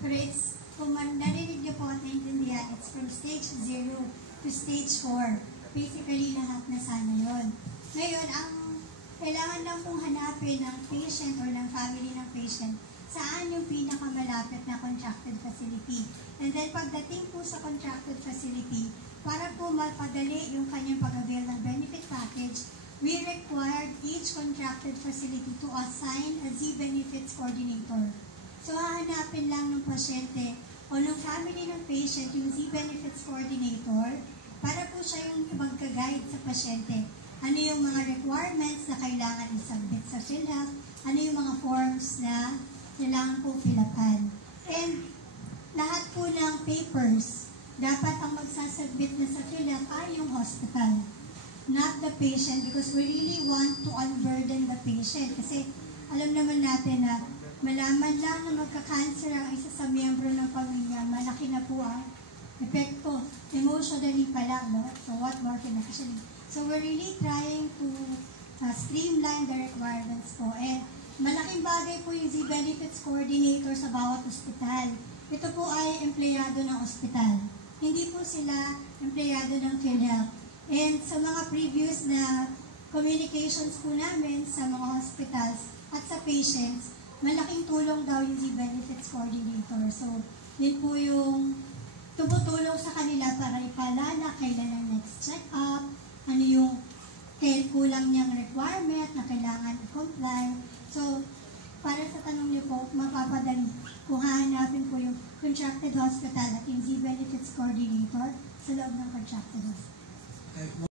Pero kung narinig niyo po at naintindihan, it's from stage 0 to stage 4. Basically, lahat na sana yun. Ngayon, ang kailangan lang pong hanapin ng patient or ng family ng patient saan yung pinakamalapit na contracted facility. And then, pagdating po sa contracted facility, para po mapadali yung kanyang pag-avail ng benefit package, we required each contracted facility to assign a Z-Benefits Coordinator. So, hahanapin lang ng pasyente o ng family ng patient yung Z-Benefits Coordinator para po siya yung magka-guide sa pasyente. Ano yung mga requirements na kailangan i-submit sa PhilHealth, ano yung mga forms na kailangan po fill-upan. And lahat po ng papers, dapat ang magsasubmit na sa PhilHealth ay yung hospital, not the patient, because we really want to unburden the patient. Kasi alam naman natin na malaman lang na magka-cancer ang isa sa miyembro ng pamilya, malaki na po ang epekto, emotionally pa lang, no? So what more financially? So we're really trying to streamline the requirements po. And malaking bagay po yung Z-Benefits Coordinator sa bawat ospital. Ito po ay empleyado ng ospital. Hindi po sila empleyado ng PhilHealth. And sa mga previous na communications po namin sa mga hospitals at sa patients, malaking tulong daw yung Z-Benefits Coordinator. So, yun po yung tumutulong sa kanila para ipalala kailan ang next check-up, ano yung kulang niyang requirement na kailangan i-comply. So, para sa tanong niyo po, mapapadali kung hahanapin po yung contracted hospital at yung Z-Benefits Coordinator sa loob ng contracted hospital.